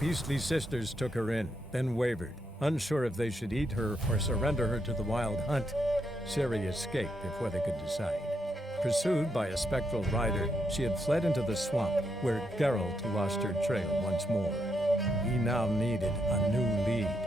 Beastly sisters took her in, then wavered, unsure if they should eat her or surrender her to the Wild Hunt. Ciri escaped before they could decide. Pursued by a spectral rider, she had fled into the swamp, where Geralt lost her trail once more. He now needed a new lead.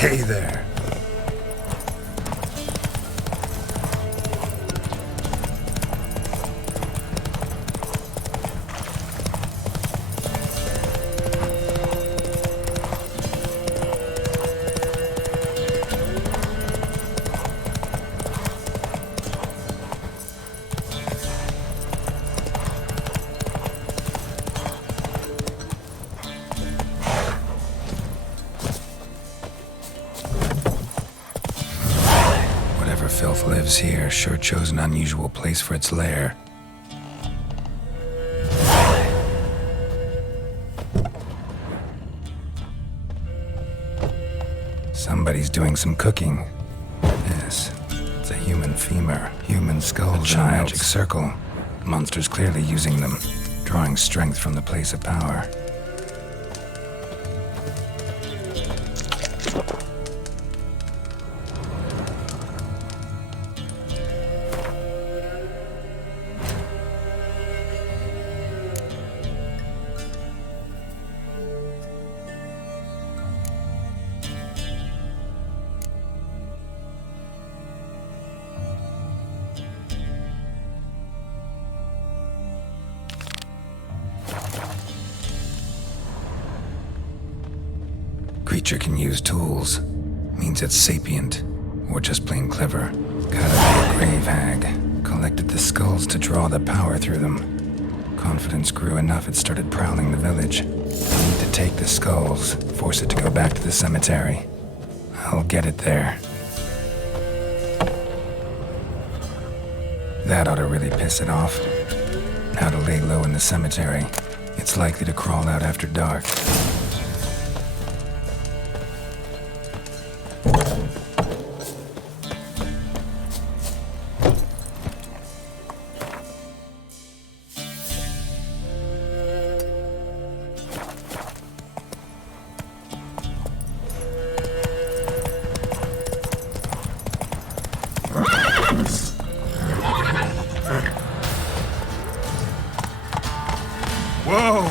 Hey there. Filth lives here, sure chose an unusual place for its lair. Somebody's doing some cooking. this? It's a human femur, human skulls in a magic circle. Monster's clearly using them, drawing strength from the place of power. Creature can use tools. Means it's sapient, or just plain clever. Gotta be a grave hag. Collected the skulls to draw the power through them. Confidence grew enough it started prowling the village. I need to take the skulls, force it to go back to the cemetery. I'll get it there. That ought to really piss it off. Now to lay low in the cemetery. It's likely to crawl out after dark. Whoa!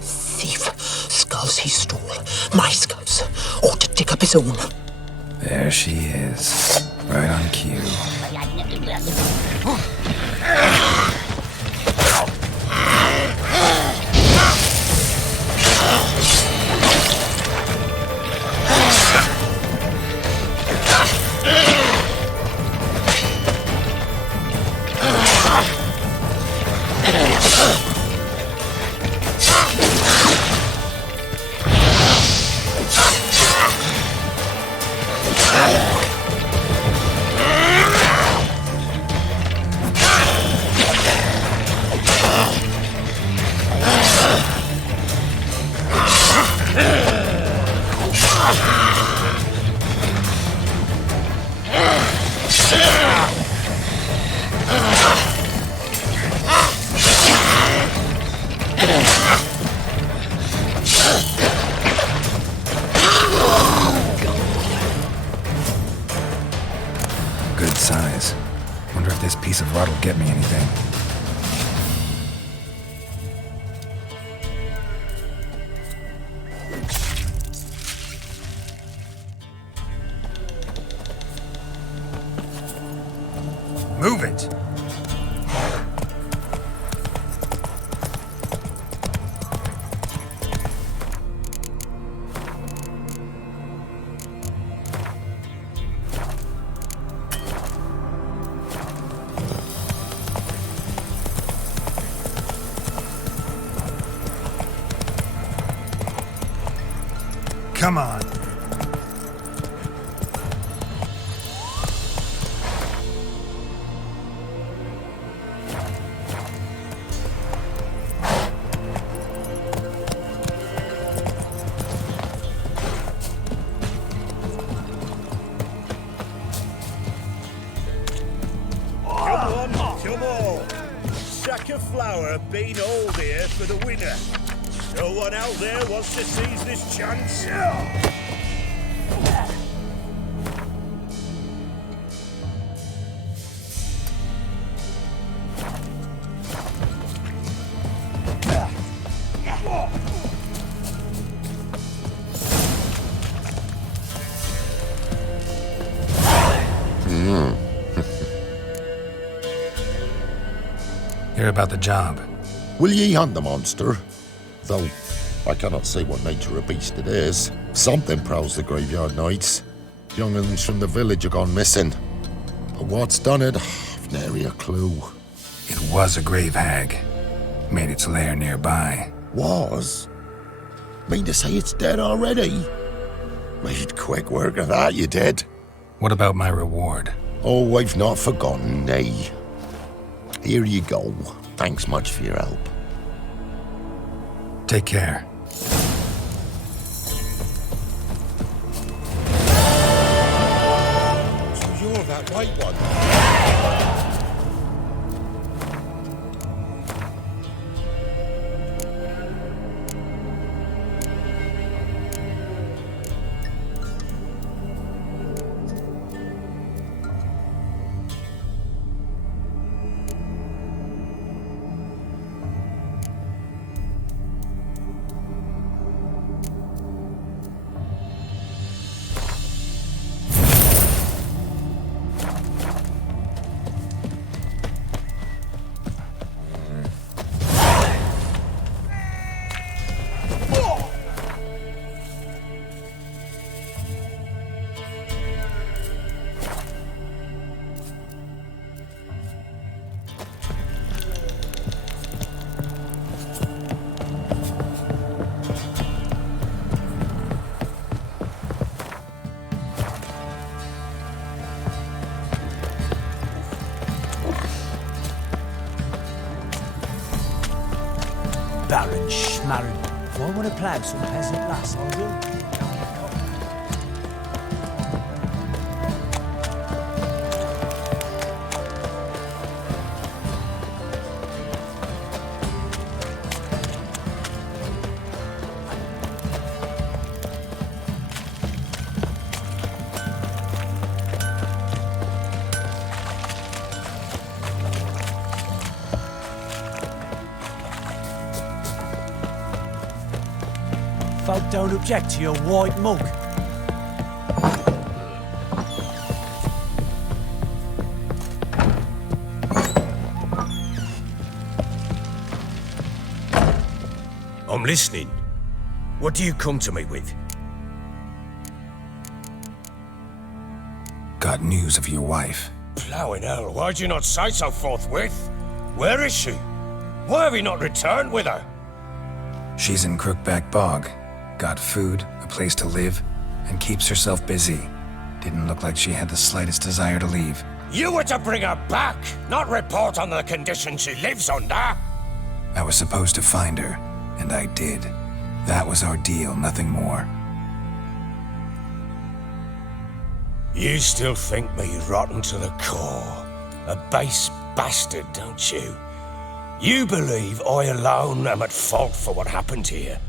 Skulls he stole. My skulls. Ought to dig up his own. There she is. Right on cue. Good size. Wonder if this piece of rod will get me anything. Move it! Come on. Come on. Sack of flour been old here for the winner. No one out there wants to seize this chance. Hear about the job. Will ye hunt the monster? Though I cannot say what nature of beast it is. Something prowls the graveyard nights. Young'uns from the village have gone missing. But what's done it? I've nary a clue. It was a grave hag. Made its lair nearby. Was? Mean to say it's dead already? Made quick work of that, you did. What about my reward? Oh, I've not forgotten, nay. Here you go. Thanks much for your help. Take care. So you're that white one? Baron Schmarren. If I want to plag some peasant lass, I will. Folk don't object to your white mug. I'm listening. What do you come to me with? Got news of your wife. Plowing hell, why'd you not say so forthwith? Where is she? Why have you not returned with her? She's in Crookback Bog. Got food, a place to live, and keeps herself busy. Didn't look like she had the slightest desire to leave. You were to bring her back, not report on the conditions she lives under. I was supposed to find her, and I did. That was our deal, nothing more. You still think me rotten to the core. A base bastard, don't you? You believe I alone am at fault for what happened here.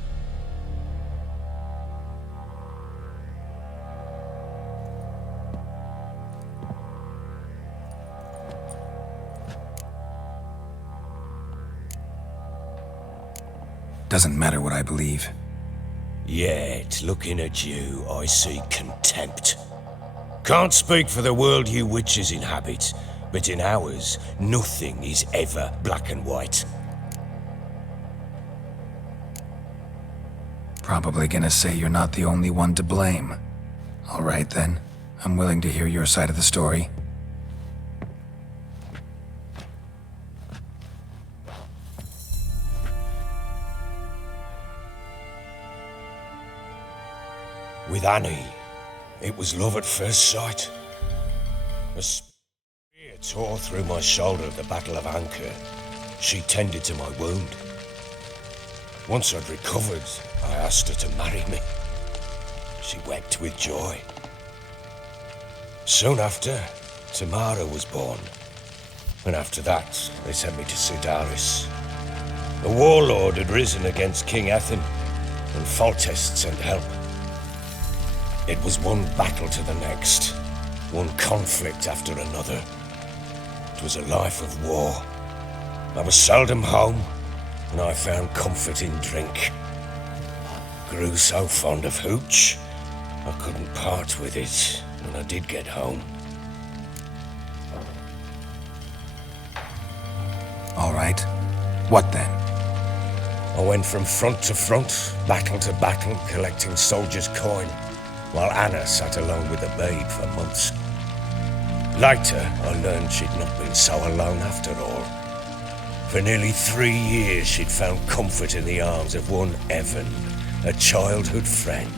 Doesn't matter what I believe. Yet, looking at you, I see contempt. Can't speak for the world you witches inhabit, But in ours, nothing is ever black and white. Probably gonna say you're not the only one to blame. All right then, I'm willing to hear your side of the story. With Annie, it was love at first sight. A spear tore through my shoulder at the Battle of Anchor. She tended to my wound. Once I'd recovered, I asked her to marry me. She wept with joy. Soon after, Tamara was born. And after that, they sent me to Sidaris. A warlord had risen against King Ethan, and Foltest sent help. It was one battle to the next, one conflict after another. It was a life of war. I was seldom home, and I found comfort in drink. Grew so fond of hooch, I couldn't part with it when I did get home. All right. What then? I went from front to front, battle to battle, collecting soldiers' coin, while Anna sat alone with the babe for months. Later, I learned she'd not been so alone after all. For nearly 3 years, she'd found comfort in the arms of one Evan, a childhood friend,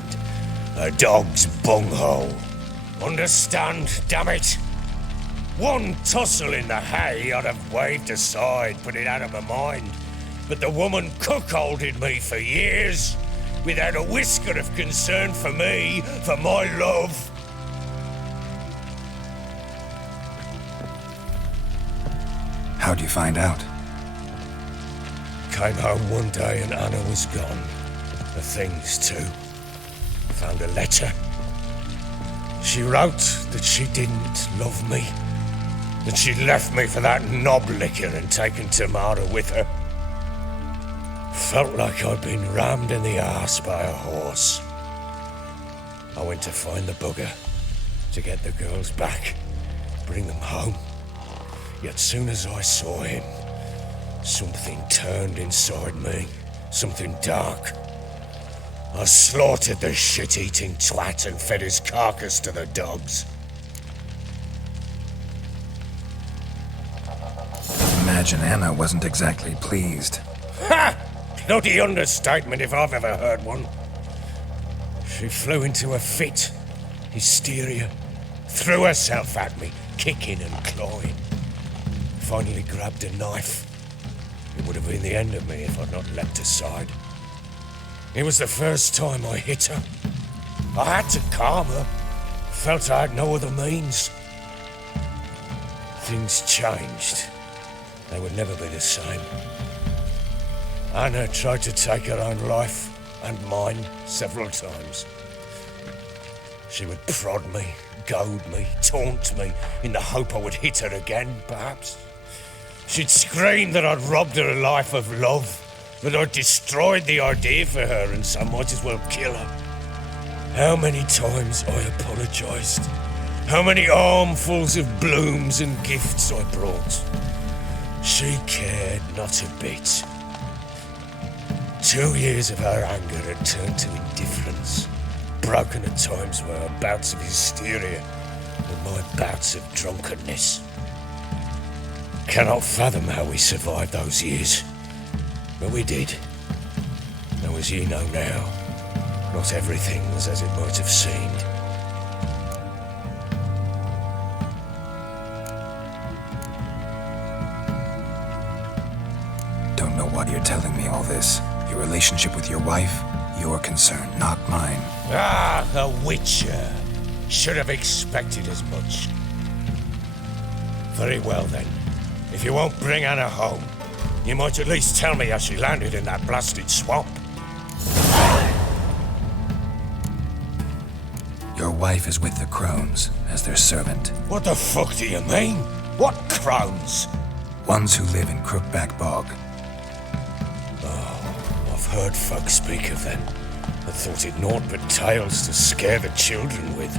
a dog's bunghole. Understand, damn it? One tussle in the hay I'd have waved aside, put it out of my mind. But the woman cuckolded me for years, without a whisker of concern for me, for my love. How'd you find out? Came home one day and Anna was gone. The things too. Found a letter. She wrote that she didn't love me. That she'd left me for that knob licker and taken Tamara with her. Felt like I'd been rammed in the arse by a horse. I went to find the bugger, to get the girls back, bring them home. Yet soon as I saw him, something turned inside me, something dark. I slaughtered the shit-eating twat and fed his carcass to the dogs. Imagine Anna wasn't exactly pleased. Ha! Bloody understatement if I've ever heard one. She flew into a fit, hysteria, threw herself at me, kicking and clawing. Finally grabbed a knife. It would have been the end of me if I'd not leapt aside. It was the first time I hit her. I had to calm her. Felt I had no other means. Things changed. They would never be the same. Anna tried to take her own life, and mine, several times. She would prod me, goad me, taunt me, in the hope I would hit her again, perhaps. She'd scream that I'd robbed her a life of love, that I'd destroyed the idea for her and so might as well kill her. How many times I apologised. How many armfuls of blooms and gifts I brought. She cared not a bit. 2 years of her anger had turned to indifference, broken at times by her bouts of hysteria and my bouts of drunkenness. Cannot fathom how we survived those years, but we did. Though as ye know now, not everything was as it might have seemed. Don't know why you're telling me all this. Your relationship with your wife, your concern, not mine. Ah, the Witcher. Should have expected as much. Very well then. If you won't bring Anna home, you might at least tell me how she landed in that blasted swamp. Your wife is with the Crones, as their servant. What the fuck do you mean? What crones? Ones who live in Crookback Bog. I've heard folk speak of them. I thought it naught but tales to scare the children with.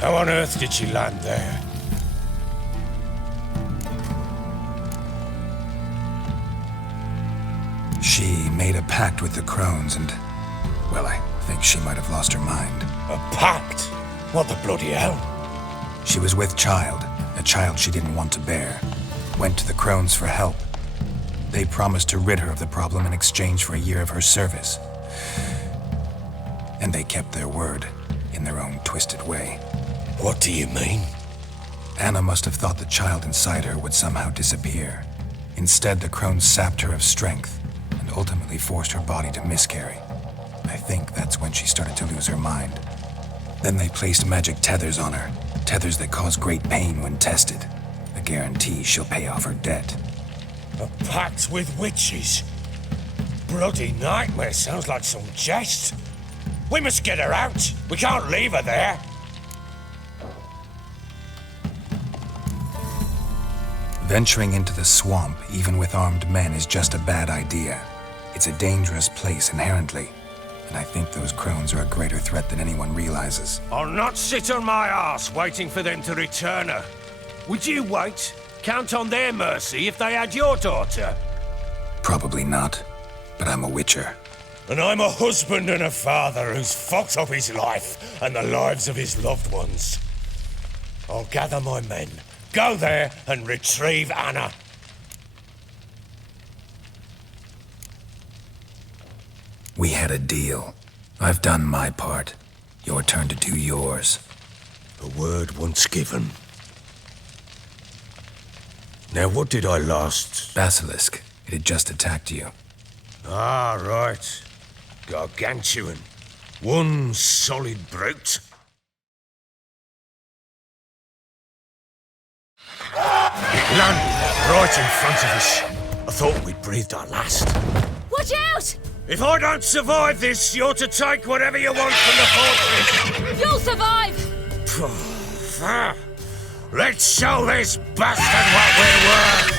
How on earth did she land there? She made a pact with the crones and, well, I think she might have lost her mind. A pact? What the bloody hell? She was with child, a child she didn't want to bear. Went to the crones for help. They promised to rid her of the problem in exchange for a year of her service. And they kept their word, in their own twisted way. What do you mean? Anna must have thought the child inside her would somehow disappear. Instead, the crones sapped her of strength and ultimately forced her body to miscarry. I think that's when she started to lose her mind. Then they placed magic tethers on her, tethers that cause great pain when tested. A guarantee she'll pay off her debt. A pact with witches? Bloody nightmare, sounds like some jest. We must get her out. We can't leave her there. Venturing into the swamp, even with armed men, is just a bad idea. It's a dangerous place inherently, and I think those crones are a greater threat than anyone realizes. I'll not sit on my arse waiting for them to return her. Would you wait? Count on their mercy if they had your daughter? Probably not, but I'm a witcher. And I'm a husband and a father who's fucked up his life and the lives of his loved ones. I'll gather my men, go there and retrieve Anna. We had a deal. I've done my part. Your turn to do yours. A word once given. Now what did I last... Basilisk. It had just attacked you. Ah, right. Gargantuan. One solid brute. It landed right in front of us. I thought we'd breathed our last. Watch out! If I don't survive this, you're to take whatever you want from the fortress. You'll survive! Let's show this bastard what we're worth.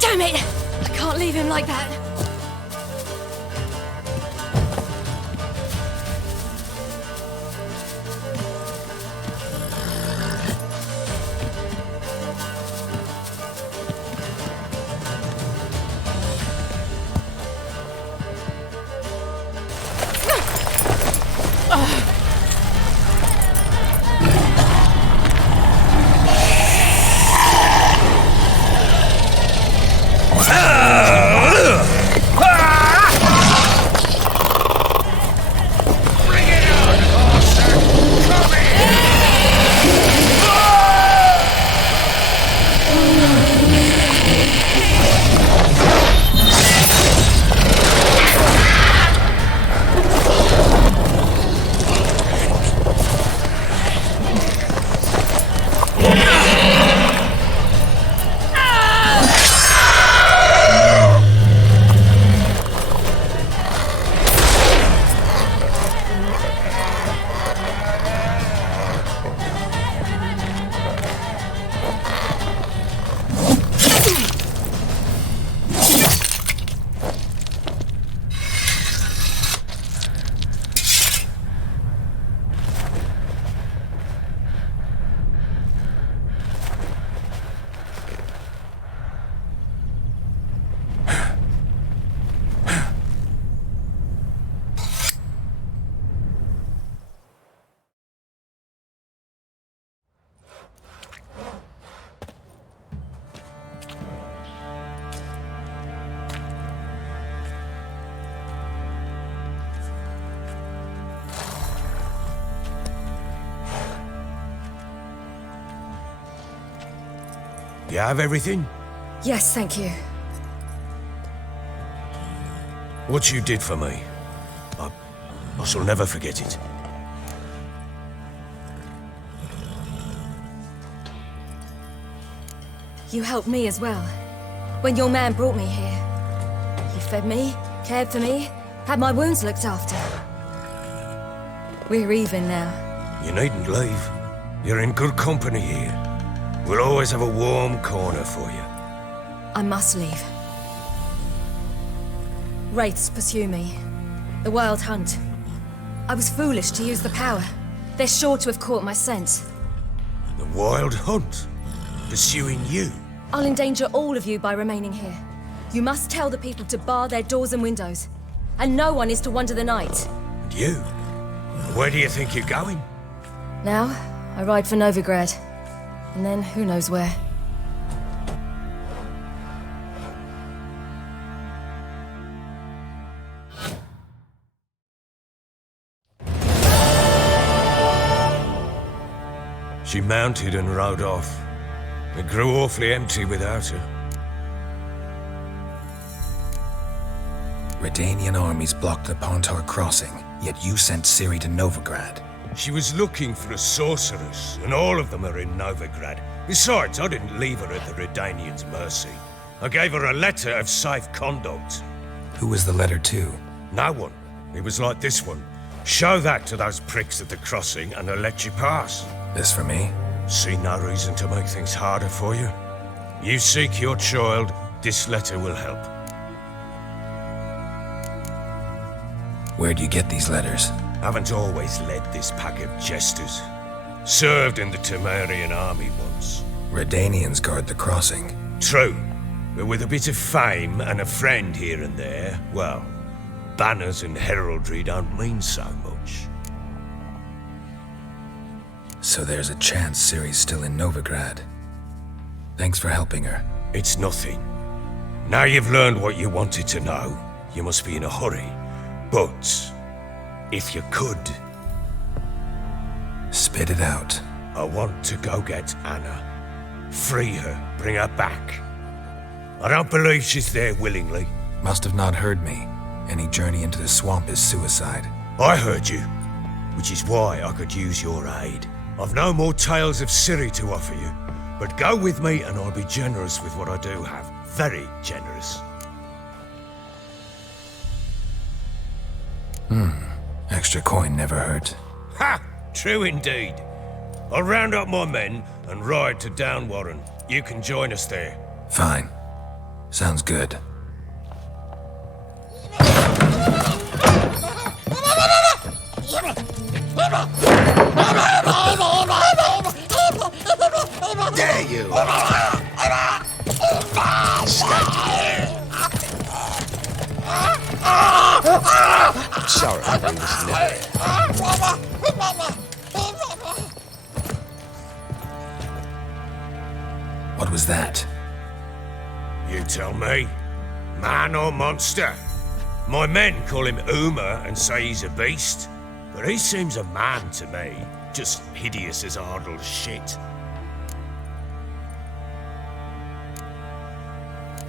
Damn it! I can't leave him like that. You have everything? Yes, thank you. What you did for me, I shall never forget it. You helped me as well. When your man brought me here. You fed me, cared for me, had my wounds looked after. We're even now. You needn't leave. You're in good company here. We'll always have a warm corner for you. I must leave. Wraiths pursue me. The Wild Hunt. I was foolish to use the power. They're sure to have caught my scent. The Wild Hunt? Pursuing you? I'll endanger all of you by remaining here. You must tell the people to bar their doors and windows. And no one is to wander the night. And you? Where do you think you're going? Now, I ride for Novigrad. And then, who knows where. She mounted and rode off. It grew awfully empty without her. Redanian armies blocked the Pontar crossing, yet you sent Ciri to Novigrad. She was looking for a sorceress, and all of them are in Novigrad. Besides, I didn't leave her at the Redanians' mercy. I gave her a letter of safe conduct. Who was the letter to? No one. It was like this one. Show that to those pricks at the crossing, and they'll let you pass. This for me? See no reason to make things harder for you. You seek your child, this letter will help. Where do you get these letters? Haven't always led this pack of jesters. Served in the Temerian army once. Redanians guard the crossing. True, but with a bit of fame and a friend here and there, well, banners and heraldry don't mean so much. So there's a chance Ciri's still in Novigrad. Thanks for helping her. It's nothing. Now you've learned what you wanted to know, you must be in a hurry. But, if you could... Spit it out. I want to go get Anna. Free her, bring her back. I don't believe she's there willingly. Must have not heard me. Any journey into the swamp is suicide. I heard you, which is why I could use your aid. I've no more tales of Ciri to offer you, but go with me and I'll be generous with what I do have. Very generous. Extra coin never hurt. Ha! True indeed. I'll round up my men and ride to Downwarren. You can join us there. Fine. Sounds good. There you are! I'm sorry I bring this letter. What was that? You tell me. Man or monster? My men call him Uma and say he's a beast, but he seems a man to me. Just hideous as Ardle's shit.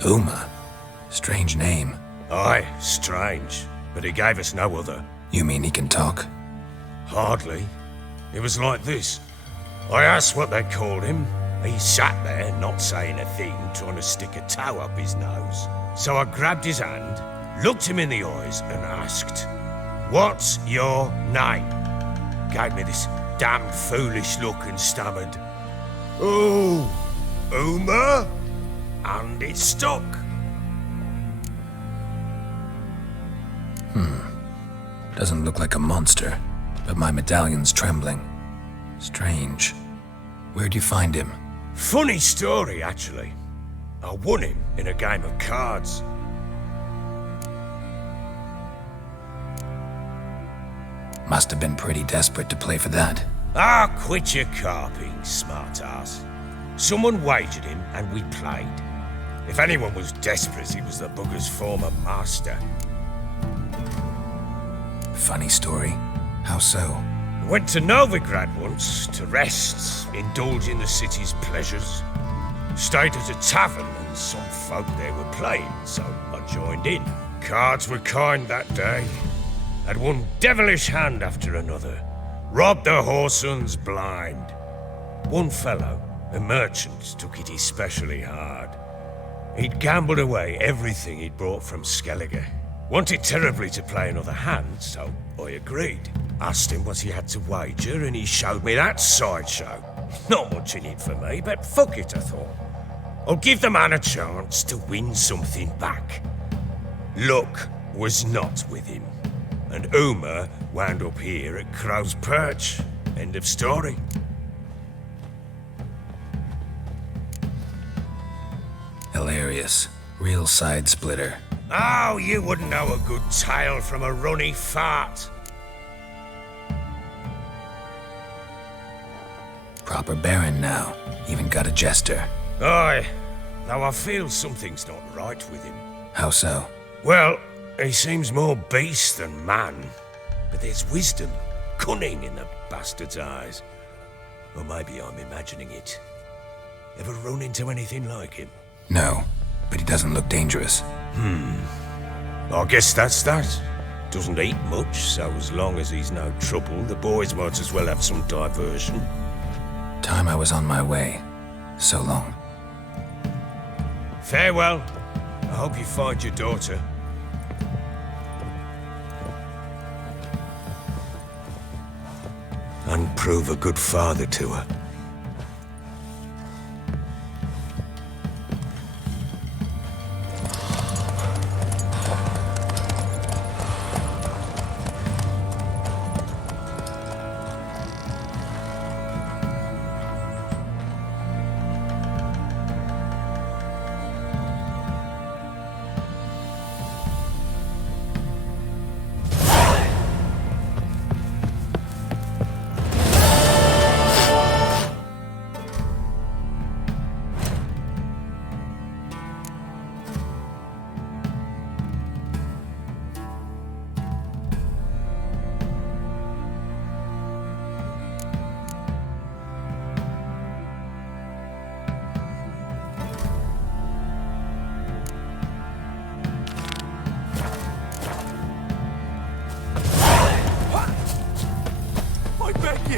Uma? Strange name. Aye, strange, but he gave us no other. You mean he can talk? Hardly. It was like this. I asked what they called him. He sat there, not saying a thing, trying to stick a toe up his nose. So I grabbed his hand, looked him in the eyes, and asked, "What's your name?" Gave me this damned foolish look and stammered, "Oh, Uma?" And it stuck. Doesn't look like a monster, but my medallion's trembling. Strange. Where'd you find him? Funny story, actually. I won him in a game of cards. Must have been pretty desperate to play for that. Ah, quit your carping, smartass. Someone wagered him, and we played. If anyone was desperate, he was the bugger's former master. Funny story. How so? Went to Novigrad once to rest, indulge in the city's pleasures. Stayed at a tavern and some folk there were playing, so I joined in. Cards were kind that day. Had one devilish hand after another. Robbed the whoresons blind. One fellow, a merchant, took it especially hard. He'd gambled away everything he'd brought from Skellige. Wanted terribly to play another hand, so I agreed. Asked him what he had to wager, and he showed me that sideshow. Not much in it for me, but fuck it, I thought. I'll give the man a chance to win something back. Luck was not with him, and Uma wound up here at Crow's Perch. End of story. Hilarious. Real side splitter. Oh, you wouldn't know a good tale from a runny fart. Proper baron now. Even got a jester. Aye, though I feel something's not right with him. How so? Well, he seems more beast than man. But there's wisdom, cunning in the bastard's eyes. Or maybe I'm imagining it. Ever run into anything like him? No, but he doesn't look dangerous. I guess that's that. Doesn't eat much, so as long as he's no trouble, the boys might as well have some diversion. Time I was on my way. So long. Farewell. I hope you find your daughter. And prove a good father to her.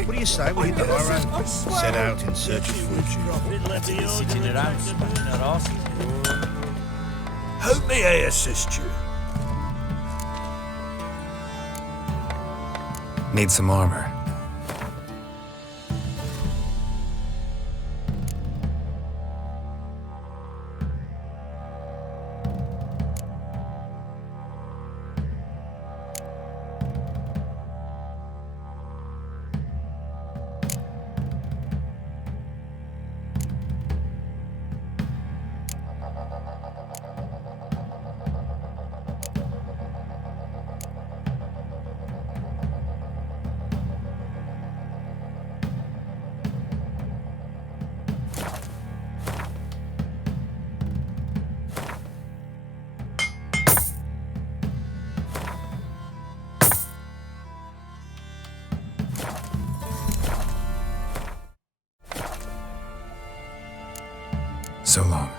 What do you say we hit the high road? Set out in search of fortune. Sitting around, smoking our asses. How may I assist you? Need some armor. So long.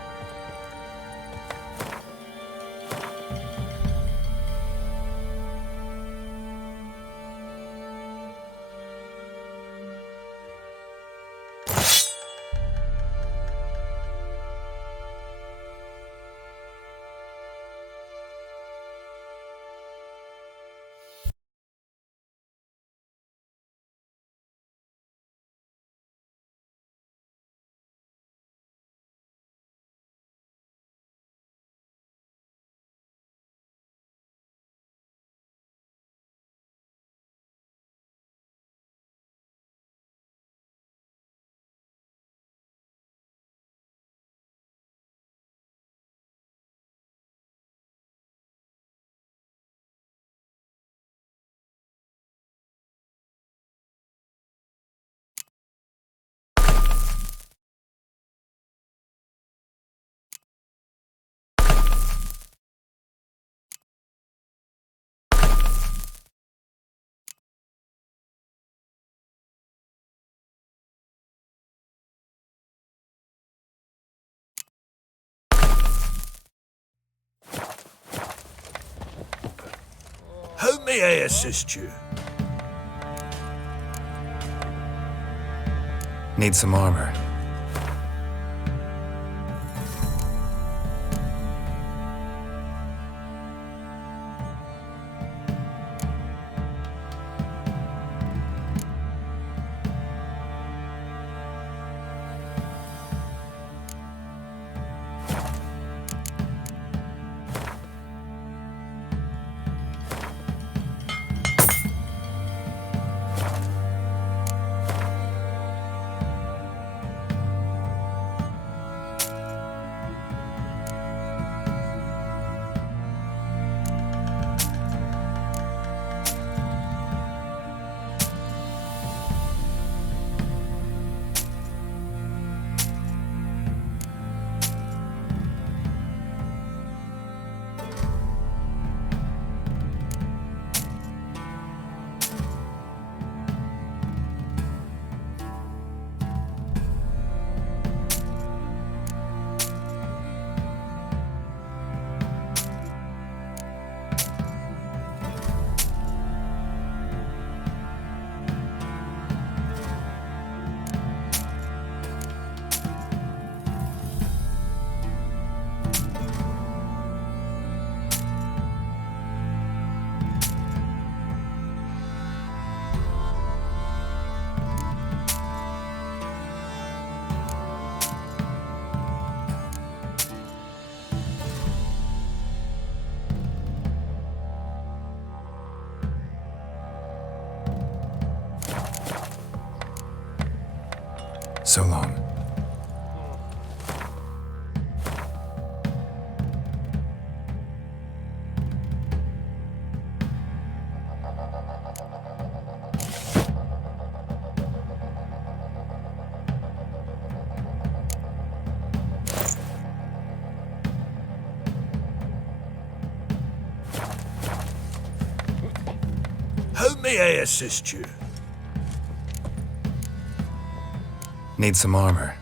How may I assist you? Need some armor. So long. How may I assist you? Need some armor.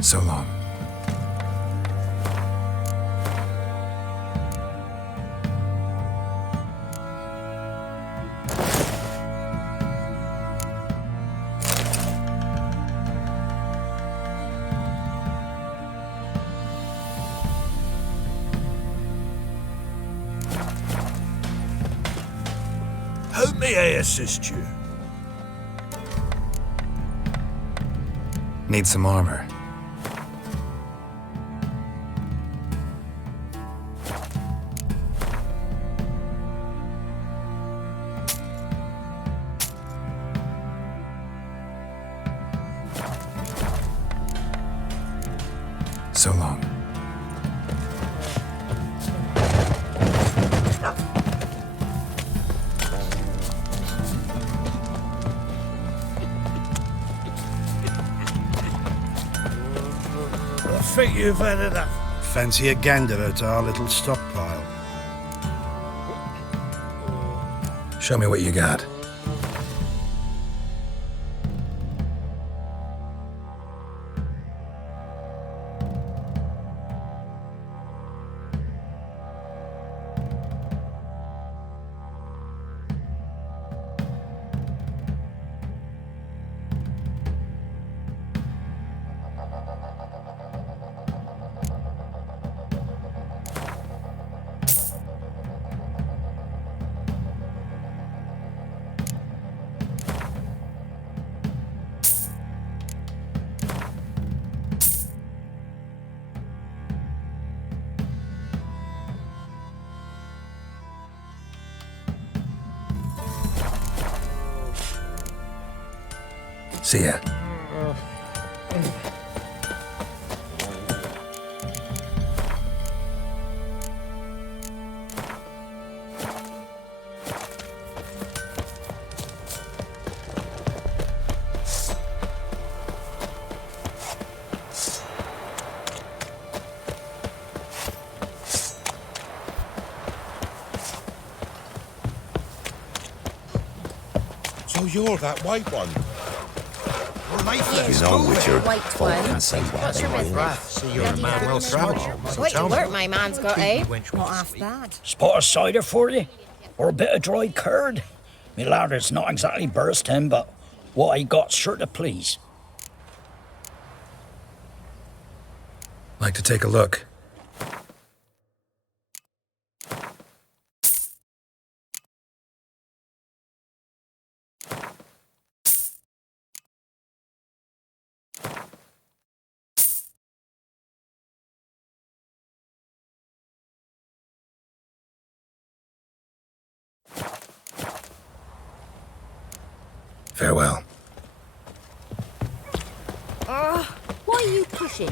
So long. How may I assist you? Need some armor. So long. I think you've had enough. Fancy a gander at our little stockpile. Show me what you got. See ya. So you're that white one. You know, Richard, folk can say what they want. See, you're a man well travelled. Quite the work my man's got, eh? Not half bad. Spot of cider for you? Or a bit of dry curd? Me lad, it's not exactly bursting, but what I got's sure to please. Like to take a look. Farewell. Why are you pushing?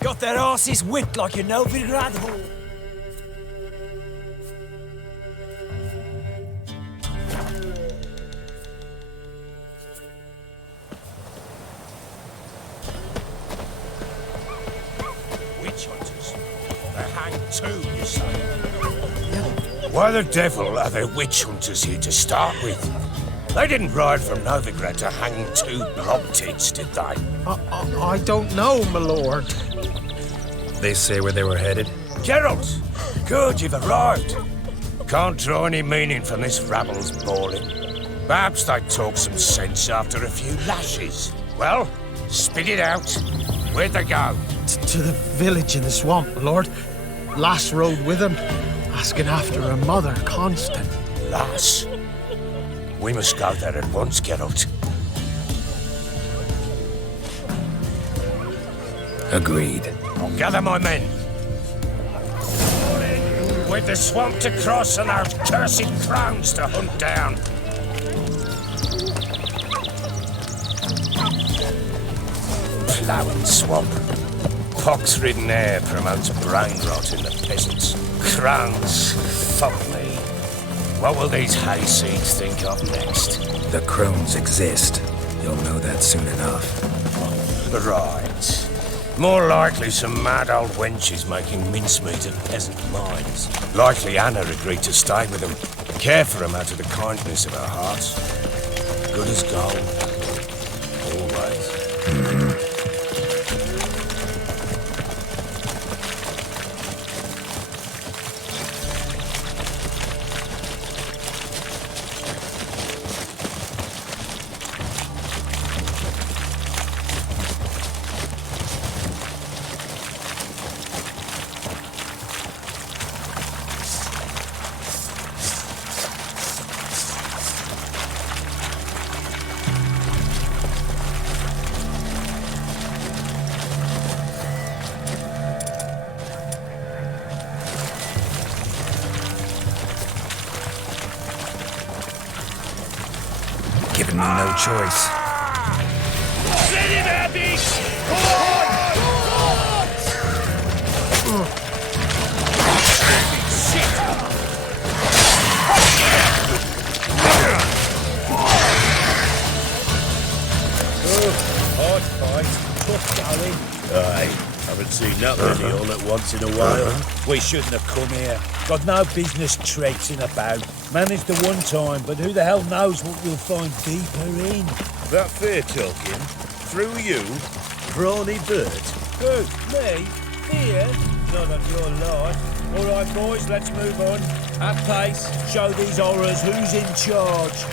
Got their asses whipped like a Novigrad hole. Witch hunters. They're hanged too, you say? Why the devil are there witch hunters here to start with? They didn't ride from Novigrad to hang two blob tits, did they? I don't know, my lord. They say where they were headed? Geralt! Good, you've arrived. Can't draw any meaning from this rabble's bawling. Perhaps they'd talk some sense after a few lashes. Well, spit it out. Where'd they go? To the village in the swamp, my lord. Lass rode with him, asking after her mother, Constant. Lass? We must go there at once, Geralt. Agreed. Gather my men. With the swamp to cross and our cursed crowns to hunt down. Ploughing swamp. Pox-ridden air promotes brain rot in the peasants. Crowns, fuck me. What will these hayseeds think of next? The crones exist. You'll know that soon enough. Right. More likely some mad old wenches making mincemeat of peasant minds. Likely Anna agreed to stay with them, care for them out of the kindness of her heart. Good as gold. Always. leaving me no choice. Send him out, beast! Hard fight. Tough going. Aye. Haven't seen that many all at once in a while. We shouldn't have come here. Got no business traipsing about. Managed the one time, but who the hell knows what we'll find deeper in. That fair talking. Through you, Brawny Bird. Who? Me? Fear? Not on your life. All right, boys, let's move on. At pace, show these horrors who's in charge.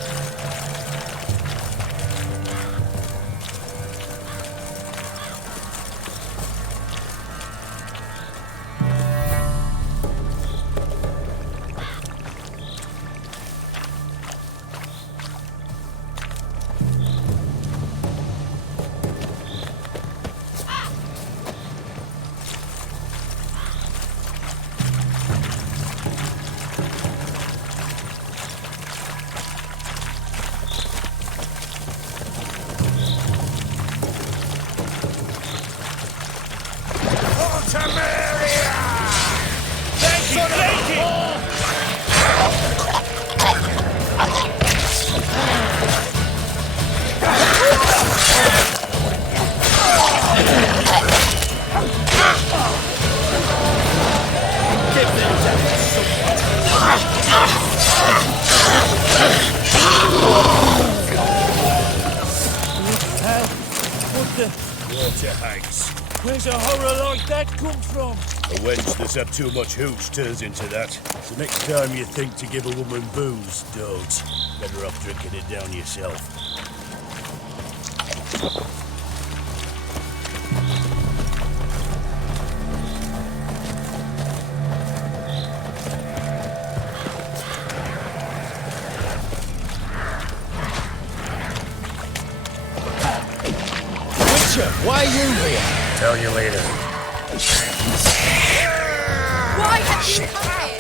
Where's a horror like that come from? A wench that's had too much hooch turns into that. So next time you think to give a woman booze, don't. Better off drinking it down yourself. Why are you here? Tell you later. Why have you come here?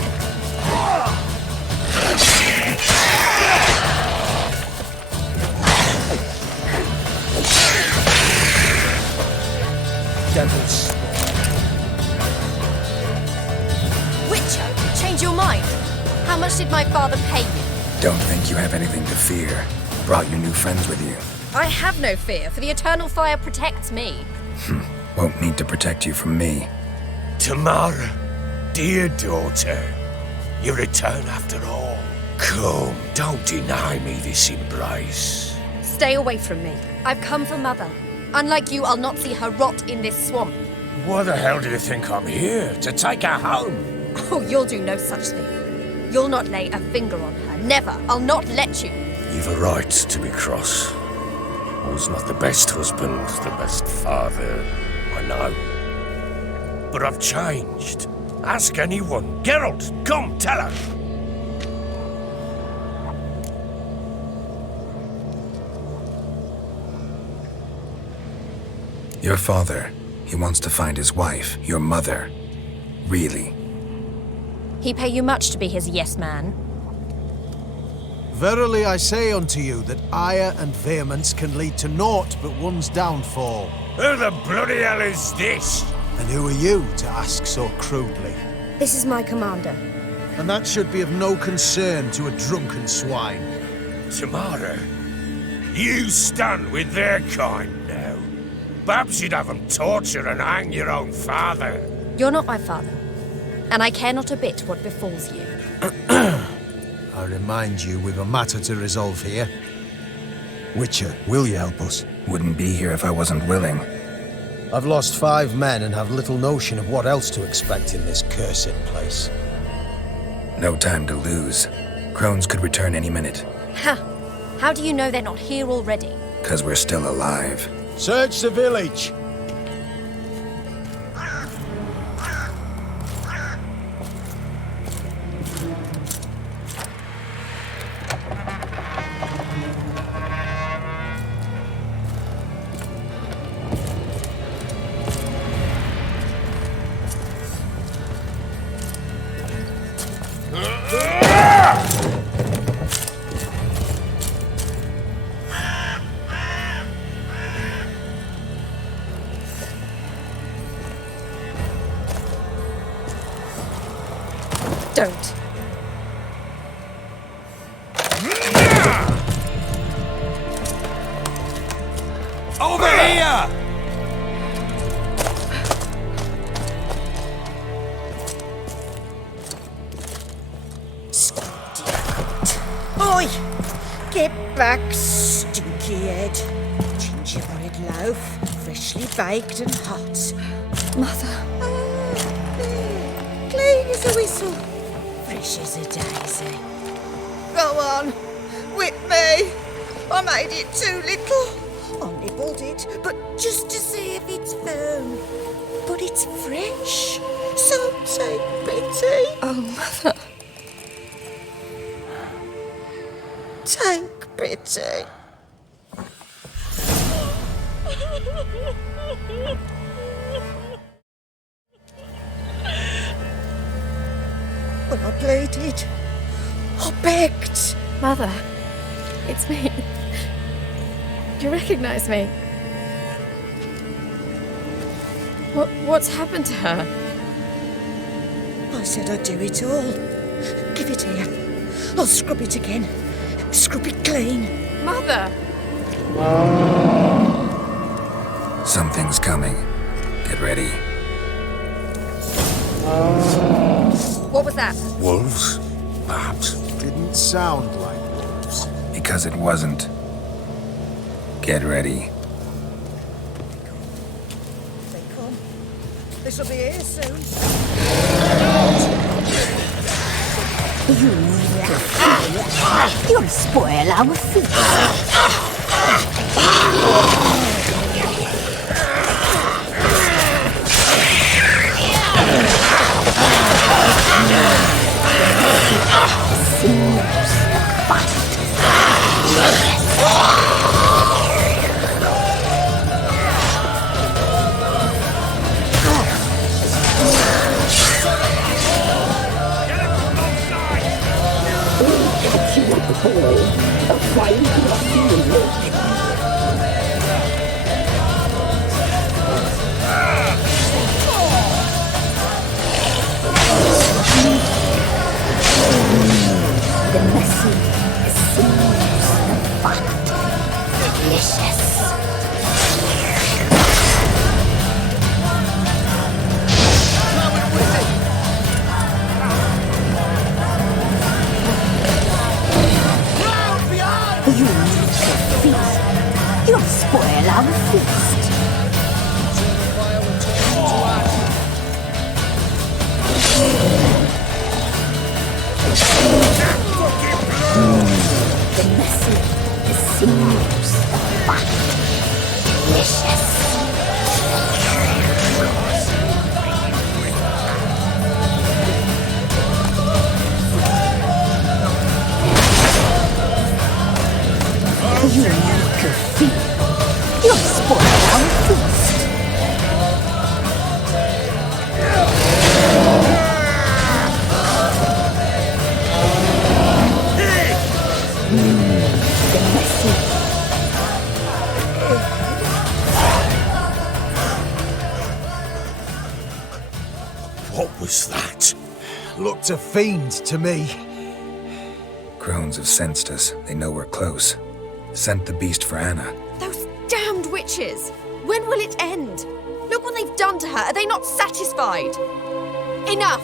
Devils. Witcher, change your mind. How much did my father pay you? Don't think you have anything to fear. Brought your new friends with you. I have no fear, for the eternal fire protects me. Won't need to protect you from me. Tamara, dear daughter, you return after all. Come, don't deny me this embrace. Stay away from me. I've come for Mother. Unlike you, I'll not see her rot in this swamp. Why the hell do you think I'm here? To take her home? Oh, you'll do no such thing. You'll not lay a finger on her. Never. I'll not let you. You've a right to be cross. I was not the best husband, the best father, I know. But I've changed. Ask anyone. Geralt, come, tell her. Your father, he wants to find his wife, your mother. Really? He pay you much to be his yes man. Verily I say unto you that ire and vehemence can lead to naught but one's downfall. Who the bloody hell is this? And who are you to ask so crudely? This is my commander. And that should be of no concern to a drunken swine. Tamara, you stand with their kind now. Perhaps you'd have them torture and hang your own father. You're not my father, and I care not a bit what befalls you. I remind you we've a matter to resolve here. Witcher, will you help us? Wouldn't be here if I wasn't willing. I've lost 5 men and have little notion of what else to expect in this cursed place. No time to lose. Crones could return any minute. Ha! How do you know they're not here already? 'Cause we're still alive. Search the village! Don't. Over here! Oi! Get back, stinky head. Gingerbread loaf, freshly baked and hot. Mother. Clean as a whistle, fresh as a daisy. Go on, whip me. I made it too little. I nibbled it, but just to see if it's firm. But it's fresh, so take pity. Oh, Mother. Take pity. But I pleaded. I begged. Mother. It's me. You recognize me? What's happened to her? I said I'd do it all. Give it here. I'll scrub it again. Scrub it clean. Mother! Something's coming. Get ready. What was that? Wolves? Perhaps. Didn't sound like wolves. Because it wasn't. Get ready. They come. This'll be here soon. You'll spoil our feast. The messy seems the fat. Delicious. You need to feast. You'll spoil our feast. The messy, the sinews, the fat. Delicious. You need to feed. You'll spoil our feast. The messy. What was that? Looked a fiend to me. Crones have sensed us. They know we're close. Sent the beast for Anna. Those damned witches! When will it end? Look what they've done to her. Are they not satisfied? Enough!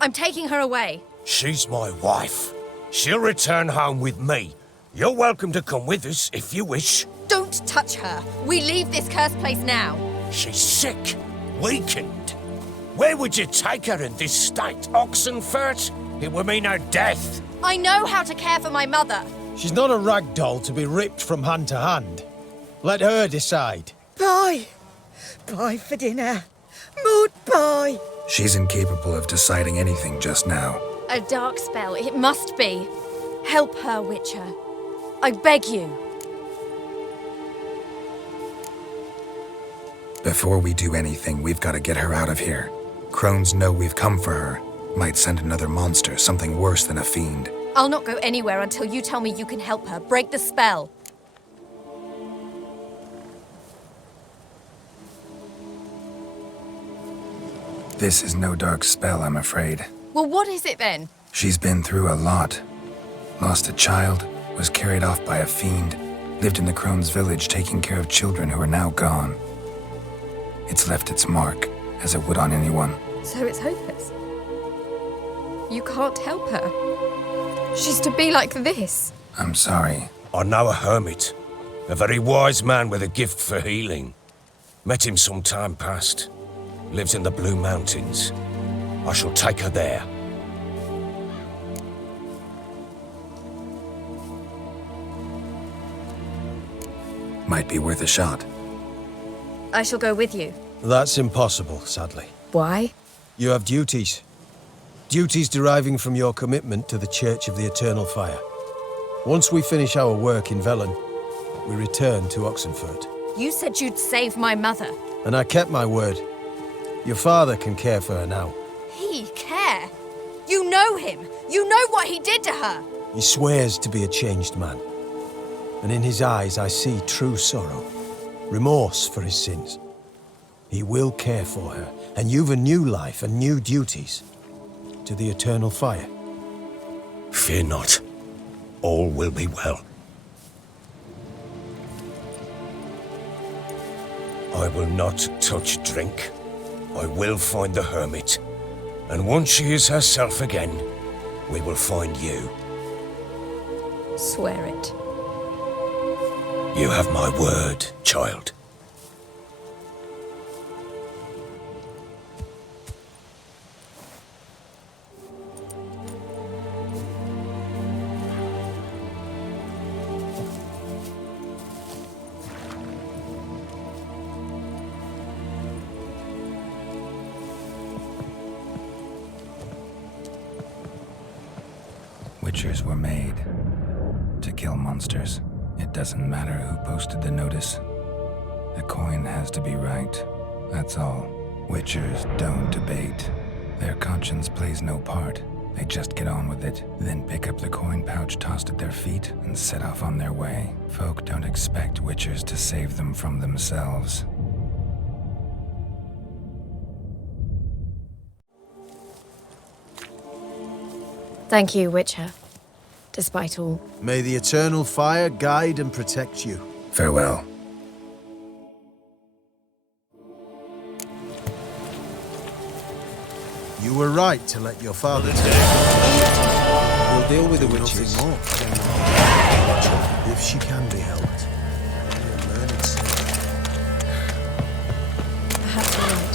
I'm taking her away. She's my wife. She'll return home with me. You're welcome to come with us if you wish. Don't touch her. We leave this cursed place now. She's sick, weakened. Where would you take her in this state? Oxenfurt? It would mean her death. I know how to care for my mother. She's not a rag doll to be ripped from hand to hand. Let her decide. Pie. Pie for dinner. Mood pie. She's incapable of deciding anything just now. A dark spell, it must be. Help her, Witcher. I beg you. Before we do anything, we've got to get her out of here. Crones know we've come for her. Might send another monster, something worse than a fiend. I'll not go anywhere until you tell me you can help her. Break the spell. This is no dark spell, I'm afraid. Well, what is it then? She's been through a lot. Lost a child, was carried off by a fiend, lived in the crone's village taking care of children who are now gone. It's left its mark, as it would on anyone. So it's hopeless. You can't help her. She's to be like this. I'm sorry. I know a hermit, a very wise man with a gift for healing. Met him some time past. Lives in the Blue Mountains. I shall take her there. Might be worth a shot. I shall go with you. That's impossible, sadly. Why? You have duties. Duties deriving from your commitment to the Church of the Eternal Fire. Once we finish our work in Velen, we return to Oxenfurt. You said you'd save my mother. And I kept my word. Your father can care for her now. He care? You know him. You know what he did to her. He swears to be a changed man. And in his eyes I see true sorrow. Remorse for his sins. He will care for her, and you've a new life and new duties. To the Eternal Fire. Fear not. All will be well. I will not touch drink. I will find the hermit. And once she is herself again, we will find you. Swear it. You have my word, child. Witchers were made to kill monsters. It doesn't matter who posted the notice. The coin has to be right. That's all. Witchers don't debate. Their conscience plays no part. They just get on with it, then pick up the coin pouch tossed at their feet and set off on their way. Folk don't expect witchers to save them from themselves. Thank you, Witcher. Despite all. May the Eternal Fire guide and protect you. Farewell. You were right to let your father take. We'll deal with the witches. Nothing more. If she can be helped. We'll learn it soon. Perhaps you're right.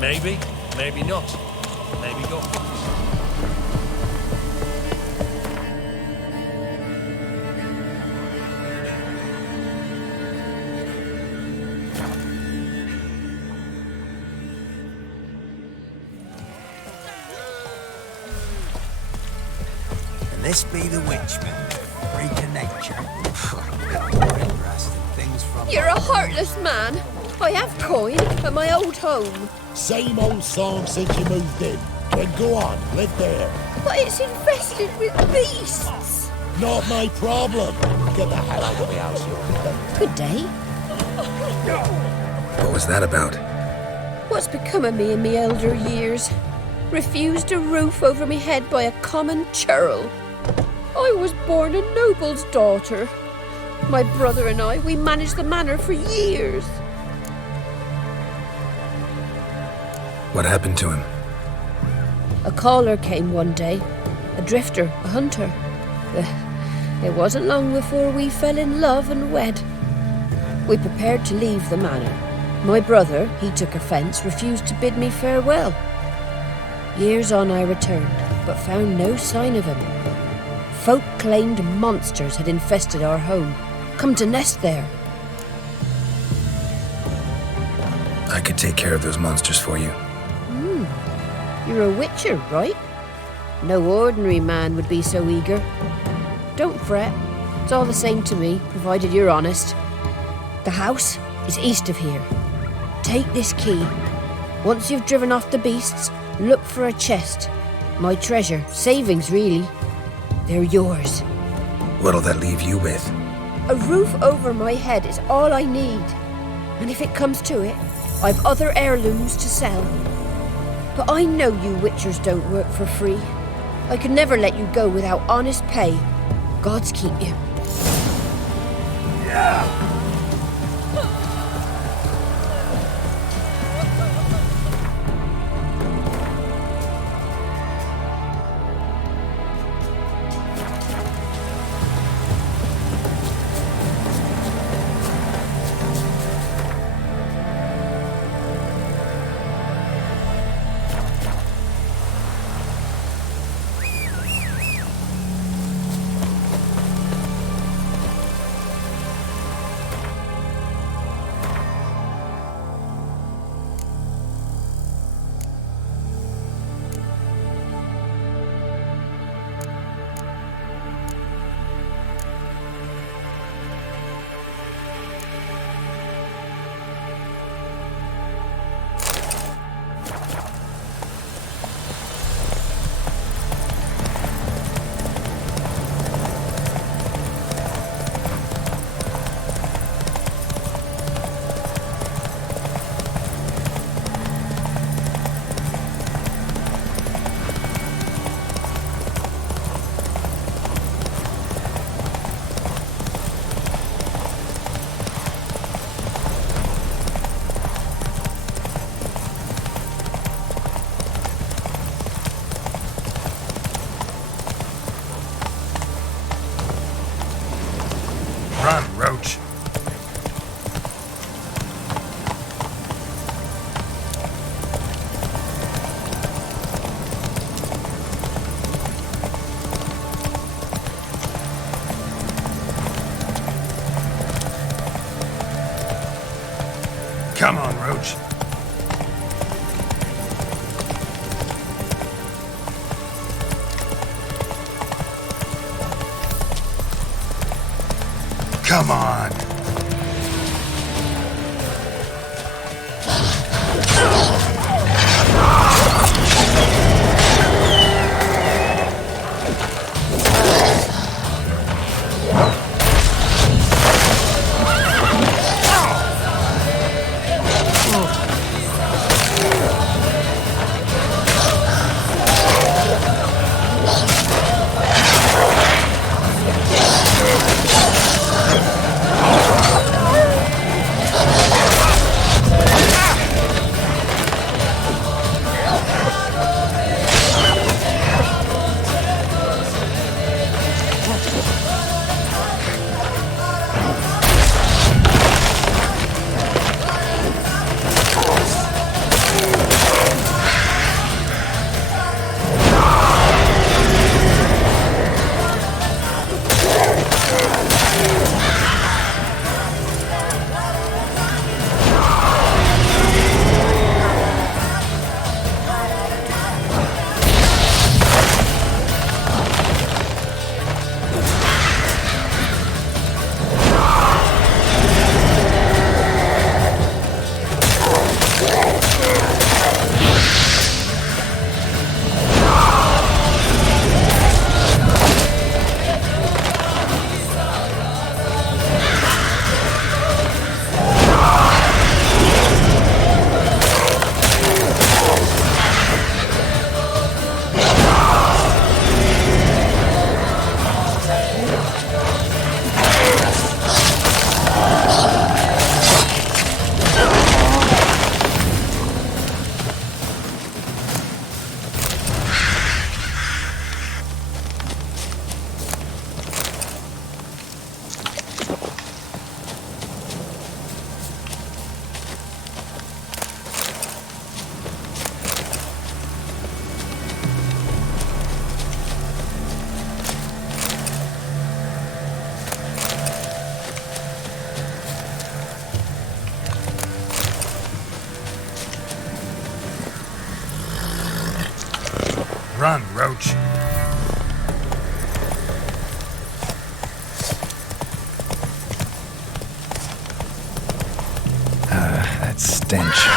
Maybe, maybe not. Maybe not. And this be the witchman, freak of nature. Interesting things from. You're a heartless man. I have coin at my old home. Same old song since you moved in. Then go on, live there. But it's infested with beasts. Not my problem. Get the hell out of my house, you. Good day. What was that about? What's become of me in me elder years? Refused a roof over me head by a common churl. I was born a noble's daughter. My brother and I, we managed the manor for years. What happened to him? A caller came one day. A drifter, a hunter. It wasn't long before we fell in love and wed. We prepared to leave the manor. My brother, he took offence, refused to bid me farewell. Years on I returned, but found no sign of him. Folk claimed monsters had infested our home, come to nest there. I could take care of those monsters for you. You're a witcher, right? No ordinary man would be so eager. Don't fret. It's all the same to me, provided you're honest. The house is east of here. Take this key. Once you've driven off the beasts, look for a chest. My treasure, savings really. They're yours. What'll that leave you with? A roof over my head is all I need. And if it comes to it, I've other heirlooms to sell. But I know you witchers don't work for free. I could never let you go without honest pay. Gods keep you. Run, Roach. Come on, Roach. Come on. stench.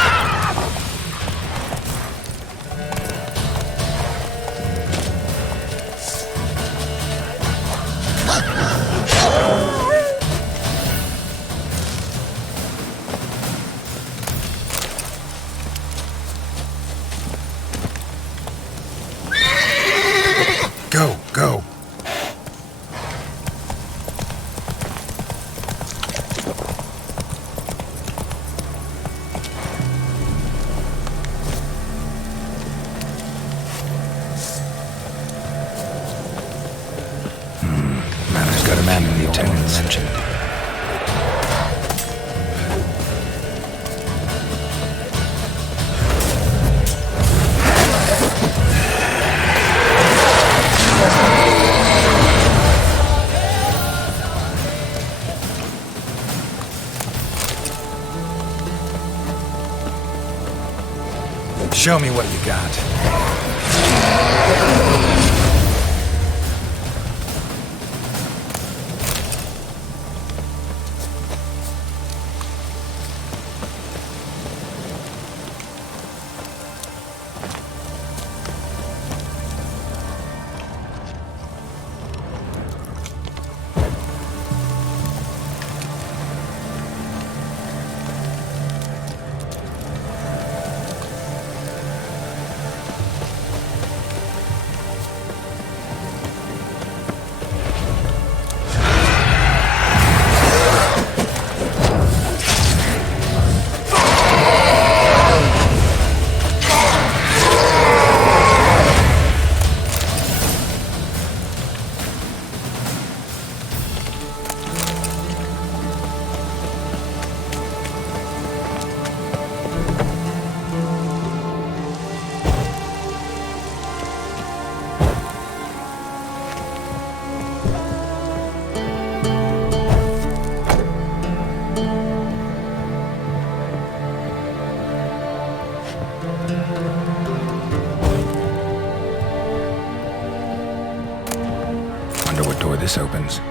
Go, go. Manor's got a man in the attendants mentioned. Show me what you got. Wonder what door this opens.